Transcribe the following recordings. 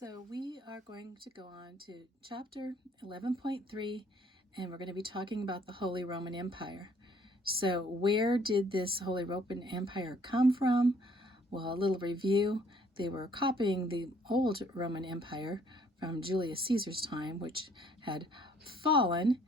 So we are going to go on to chapter 11.3, and we're going to be talking about the Holy Roman Empire. So where did this Holy Roman Empire come from? Well, a little review. They were copying the old Roman Empire from Julius Caesar's time, which had fallen,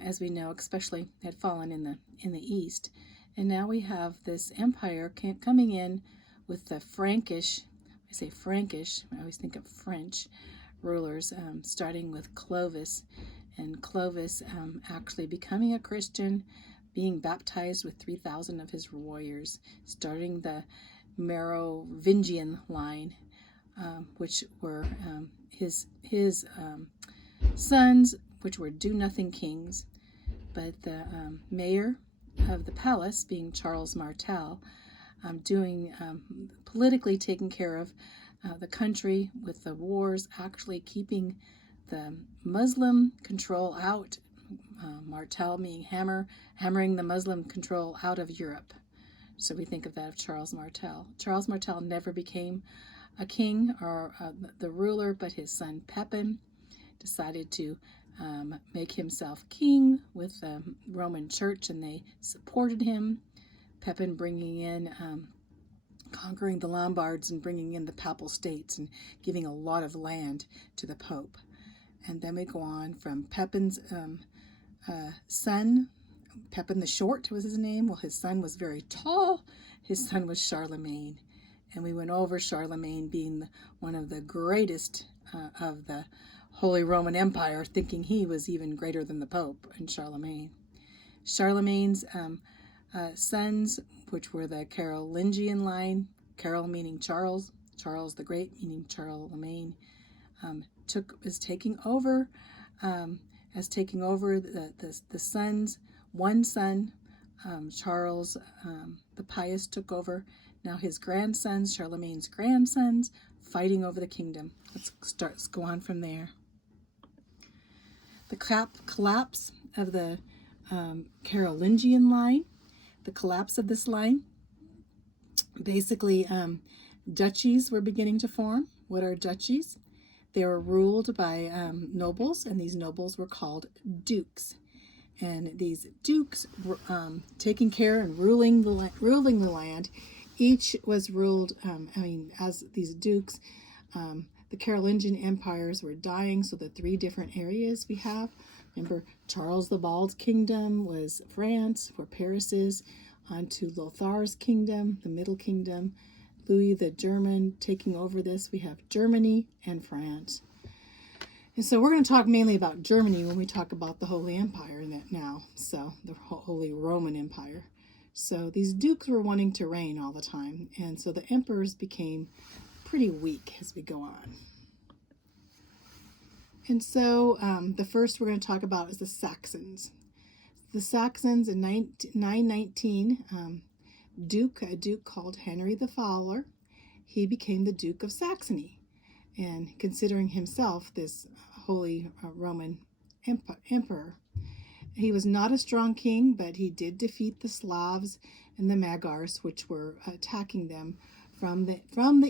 as we know, especially had fallen in the East. And now we have this empire coming in with the Frankish. I say Frankish, I always think of French rulers, starting with Clovis, and Clovis actually becoming a Christian, being baptized with 3,000 of his warriors, starting the Merovingian line, which were his sons, which were do-nothing kings. But the mayor of the palace, being Charles Martel, politically taking care of the country with the wars, actually keeping the Muslim control out, Martel being hammering the Muslim control out of Europe. So we think of that of Charles Martel. Charles Martel never became a king or the ruler, but his son Pepin decided to make himself king with the Roman Church, and they supported him. Pepin bringing in, conquering the Lombards and bringing in the Papal States and giving a lot of land to the Pope. And then we go on from Pepin's son. Pepin the Short was his name. Well, his son was very tall. His son was Charlemagne. And we went over Charlemagne being one of the greatest of the Holy Roman Empire, thinking he was even greater than the Pope and Charlemagne. Charlemagne's sons, which were the Carolingian line, Carol meaning Charles, Charles the Great meaning Charlemagne, is taking over the sons. One son, Charles the Pious, took over. Now his grandsons, Charlemagne's grandsons, fighting over the kingdom. Let's go on from there. The collapse of the Carolingian line. The collapse of this line, basically duchies were beginning to form. What are duchies? They were ruled by nobles, and these nobles were called dukes. And these dukes were taking care and ruling the land. Each was ruled, as these dukes, the Carolingian empires were dying, so the three different areas we have. Remember, Charles the Bald's kingdom was France, where Paris is, onto Lothair's kingdom, the Middle Kingdom. Louis the German taking over this. We have Germany and France. And so we're going to talk mainly about Germany when we talk about the Holy Empire now. So the Holy Roman Empire. So these dukes were wanting to reign all the time. And so the emperors became pretty weak as we go on. And so the first we're going to talk about is the Saxons. The Saxons in 919, a duke called Henry the Fowler, he became the Duke of Saxony. And considering himself this Holy Roman Emperor, he was not a strong king, but he did defeat the Slavs and the Magyars, which were attacking them from the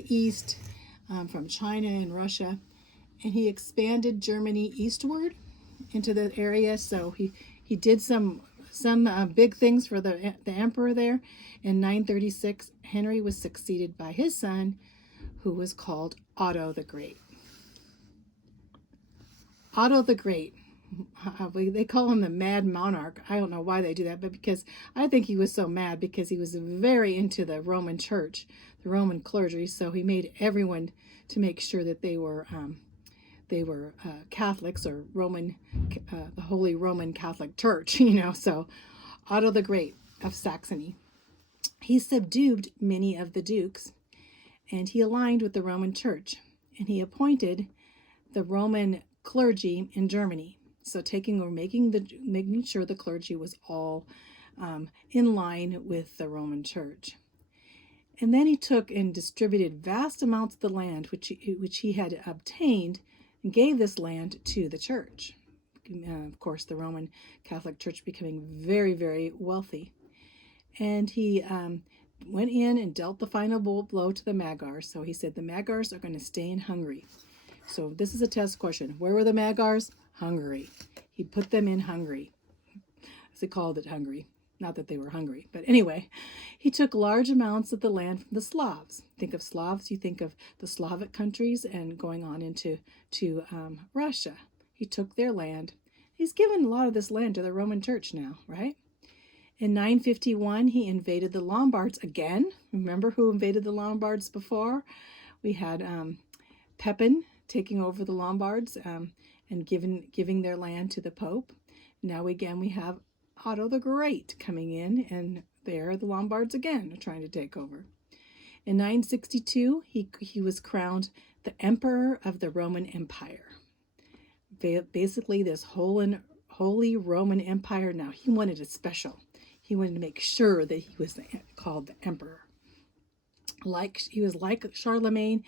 east, from China and Russia. And he expanded Germany eastward into the area. So he did some big things for the emperor there. In 936, Henry was succeeded by his son, who was called Otto the Great. Otto the Great, they call him the Mad Monarch. I don't know why they do that, but because I think he was so mad because he was very into the Roman Church, the Roman clergy. So he made everyone to make sure that they were Catholics, or Roman, the Holy Roman Catholic Church, So Otto the Great of Saxony, he subdued many of the dukes, and he aligned with the Roman Church, and he appointed the Roman clergy in Germany. So making sure the clergy was all in line with the Roman Church. And then he took and distributed vast amounts of the land which he had obtained, and gave this land to the church. Of course, the Roman Catholic Church becoming very, very wealthy. And he went in and dealt the final blow to the Magyars. So he said the Magyars are going to stay in Hungary. So this is a test question. Where were the Magyars? Hungary. He put them in Hungary. As he called it, Hungary. Not that they were hungry, but anyway, he took large amounts of the land from the Slavs. Think of Slavs, you think of the Slavic countries and going on into Russia. He took their land. He's given a lot of this land to the Roman Church now, right? In 951, he invaded the Lombards again. Remember who invaded the Lombards before? We had Pepin taking over the Lombards and giving their land to the Pope. Now again, we have Otto the Great coming in, and there the Lombards again are trying to take over. In 962, he was crowned the Emperor of the Roman Empire. Basically, this Holy Roman Empire, now he wanted it special. He wanted to make sure that he was called the Emperor. He was like Charlemagne,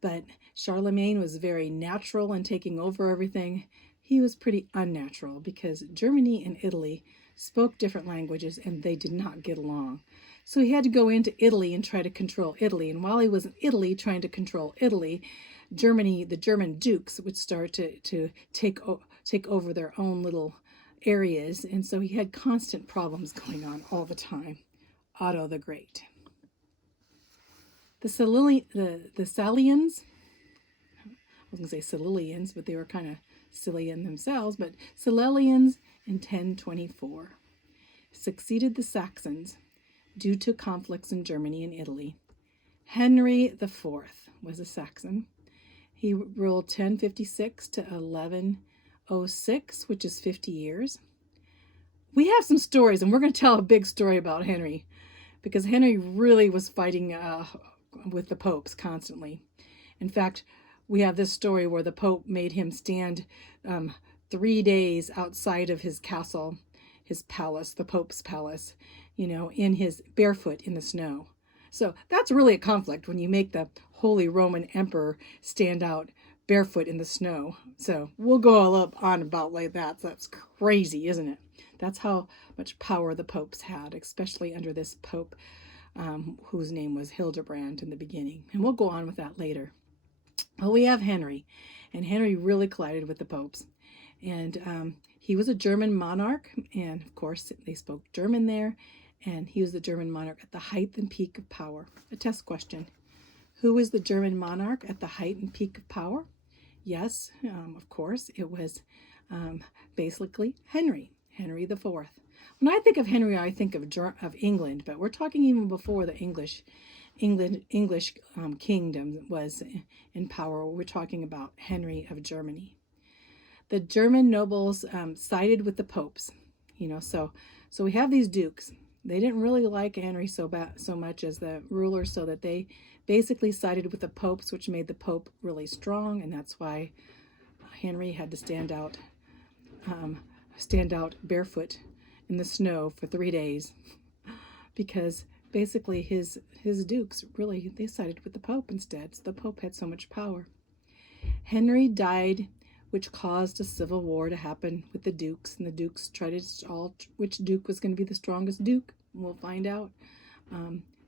but Charlemagne was very natural in taking over everything. He was pretty unnatural because Germany and Italy spoke different languages and they did not get along. So he had to go into Italy and try to control Italy. And while he was in Italy trying to control Italy, the German dukes would start to take over their own little areas. And so he had constant problems going on all the time. Otto the Great. The Salians, I was going to say Silurians, but they were kind of silly in themselves, but Silurians in 1024 succeeded the Saxons due to conflicts in Germany and Italy. Henry IV was a Saxon. He ruled 1056 to 1106, which is 50 years. We have some stories, and we're going to tell a big story about Henry, because Henry really was fighting with the popes constantly. In fact, we have this story where the Pope made him stand 3 days outside of his castle, his palace, the Pope's palace, in his barefoot in the snow. So that's really a conflict when you make the Holy Roman Emperor stand out barefoot in the snow. So we'll go all up on about like that. So that's crazy, isn't it? That's how much power the popes had, especially under this Pope whose name was Hildebrand in the beginning. And we'll go on with that later. Well, we have Henry, and Henry really collided with the popes. And he was a German monarch, and of course they spoke German there, and he was the German monarch at the height and peak of power. A test question. Who was the German monarch at the height and peak of power? Yes, of course, it was basically Henry IV. When I think of Henry, I think of England, but we're talking even before the English kingdom was in power. We're talking about Henry of Germany. The German nobles sided with the popes, so we have these dukes. They didn't really like Henry so much as the ruler, so that they basically sided with the popes, which made the Pope really strong, and that's why Henry had to stand out barefoot in the snow for 3 days, because basically his dukes really, they sided with the Pope instead. So the Pope had so much power. Henry died, which caused a civil war to happen with the dukes, and the dukes tried to which duke was going to be the strongest duke. We'll find out.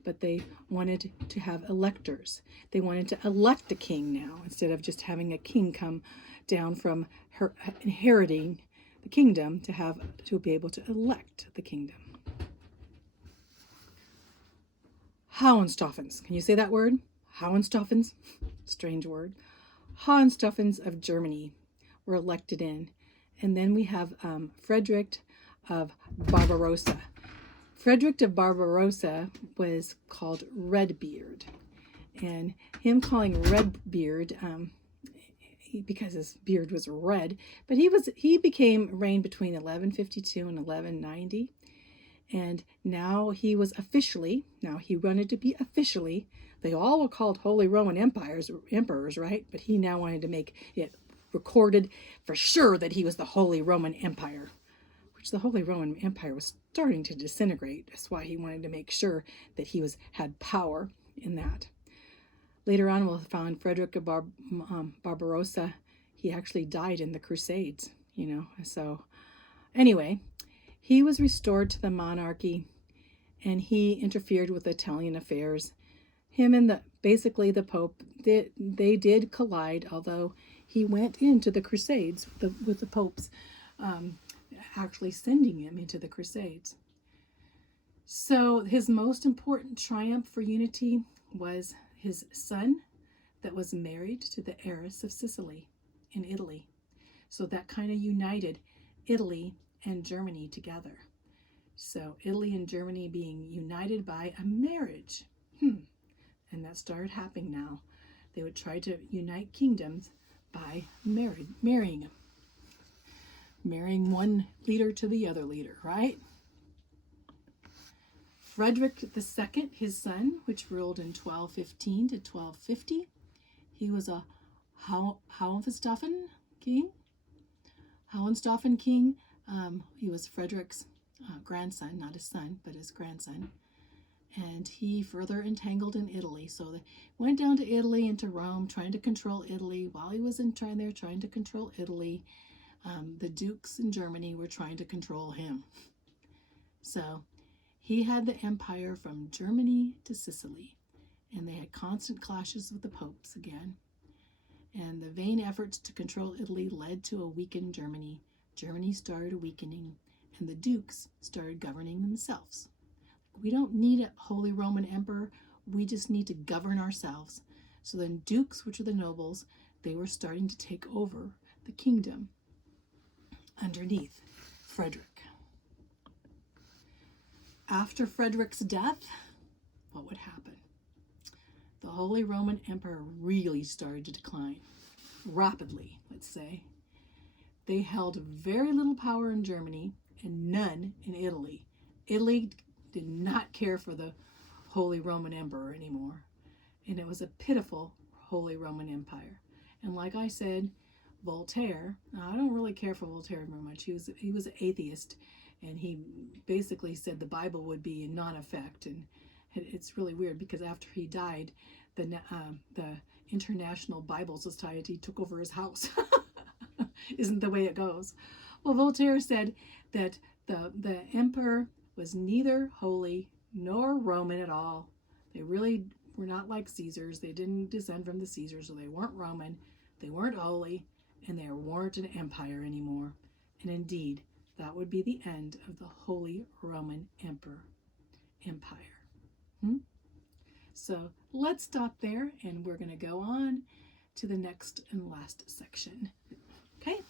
But they wanted to have electors. They wanted to elect a king now, instead of just having a king come down from inheriting the kingdom, to be able to elect the kingdom. Hohenstaufens. Can you say that word? Hohenstaufens? Strange word. Hohenstaufens of Germany were elected in. And then we have Frederick of Barbarossa. Frederick of Barbarossa was called Redbeard. And him calling Redbeard, because his beard was red, but he reigned between 1152 and 1190. And now he wanted to be officially, they all were called Holy Roman emperors, right? But he now wanted to make it recorded for sure that he was the Holy Roman Empire, which the Holy Roman Empire was starting to disintegrate. That's why he wanted to make sure that he had power in that. Later on, we'll find Frederick of Barbarossa. He actually died in the Crusades, So anyway, he was restored to the monarchy, and he interfered with Italian affairs. Him and basically the Pope, they did collide, although he went into the Crusades with the popes actually sending him into the Crusades. So his most important triumph for unity was his son that was married to the heiress of Sicily in Italy. So that kind of united Italy and Germany together. So Italy and Germany being united by a marriage. And that started happening now. They would try to unite kingdoms by marrying one leader to the other leader, right? Frederick II, his son, which ruled in 1215 to 1250, he was a Hohenstaufen king. He was Frederick's grandson, not his son, but his grandson. And he further entangled in Italy. So they went down to Italy and to Rome, trying to control Italy. While he was trying to control Italy, the dukes in Germany were trying to control him. So he had the empire from Germany to Sicily, and they had constant clashes with the popes again. And the vain efforts to control Italy led to a weakened Germany. Germany started weakening, and the dukes started governing themselves. We don't need a Holy Roman Emperor. We just need to govern ourselves. So then dukes, which are the nobles, they were starting to take over the kingdom underneath Frederick. After Frederick's death, what would happen? The Holy Roman Emperor really started to decline, rapidly, let's say. They held very little power in Germany and none in Italy. Italy did not care for the Holy Roman Emperor anymore, and it was a pitiful Holy Roman Empire. And like I said, Voltaire, I don't really care for Voltaire very much. He was an atheist, and he basically said the Bible would be in non-effect. And it's really weird because after he died, the International Bible Society took over his house. Isn't the way it goes? Well, Voltaire said that the emperor was neither holy nor Roman at all. They really were not like Caesars. They didn't descend from the Caesars, so they weren't Roman, they weren't holy, and they weren't an empire anymore. And indeed, that would be the end of the Holy Roman Empire. So let's stop there, and we're going to go on to the next and last section. Okay?